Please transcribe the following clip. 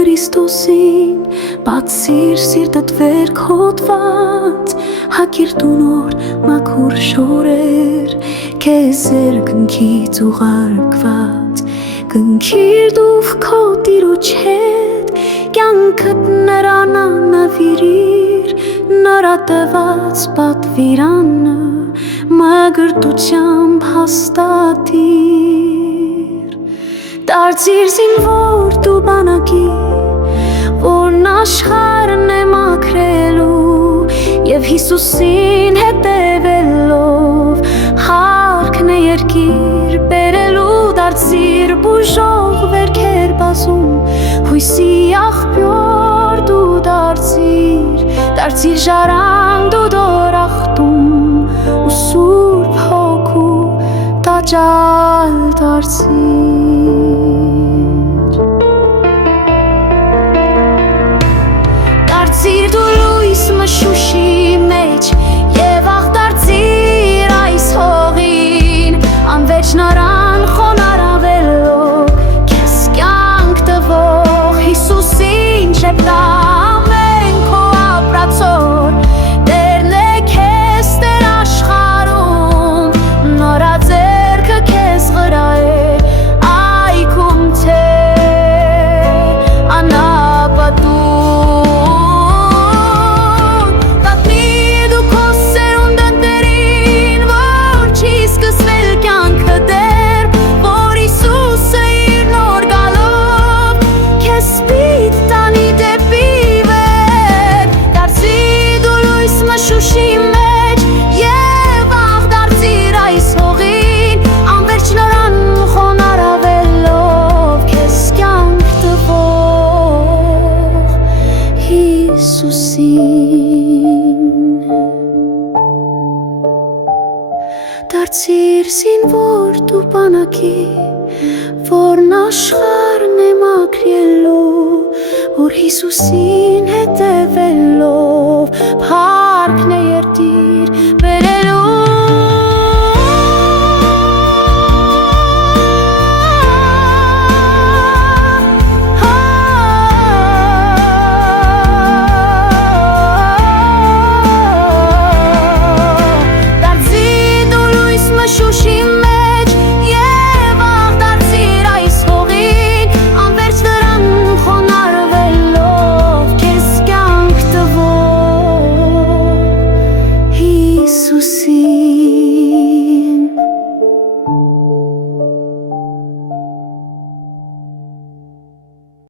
Քրիստոսին, բացիր սիրտդ վերքոթված, հակիր դու նոր մաքուր շորեր, քեզ երկնքից ուղարկված, կնքիր դու քո Տիրոջ հետ, կյանքդ նրան անավիրիր, նրա տված պատվիրանը մգրտությամբ հաստատիր։ Դարձիր զինվոր դու բանակի, որն աշխարհն է մաքրելու, և Հիսուսին հետևելով հարքն է երկիր բերելու։ Դարձիր բուժող վերքեր բազում, հույսի աղբյուր դու դարձիր ժառանգ դու դորախտում, ու Սուրբ Հոգու տաճար դարձիր։ Դարձիր դու լույս մշուշի մեջ, և աղ դարձիր այս հողին, անվերջ նրան խոնարհվելով, քեզ կյանք տվող Հիսուսին շեպտա ամեն քո ապրածոր, Տերն է քեզ Տեր աշխարհում, նորա ձեռքը քեզ վրա է այգում թե անապատում։ Պատմիր դու քո սերունդը Տերին, որ չի սկսվել կյանքը դեռ, որ Հիսուսը իր նոր գալով քեզ պիտի տանի դեպի վեր։ Դարձիր դու լույս մշուշի մեջ, և աղ դարձիր այս հողին, անվերջ նրան խոնարհվելով, քեզ կյանք տվող Հիսուսին։ Դարձիր զինվոր դու բանակի, որն աշխարհն է մաքրելու, որ Հիսուսին հետևելով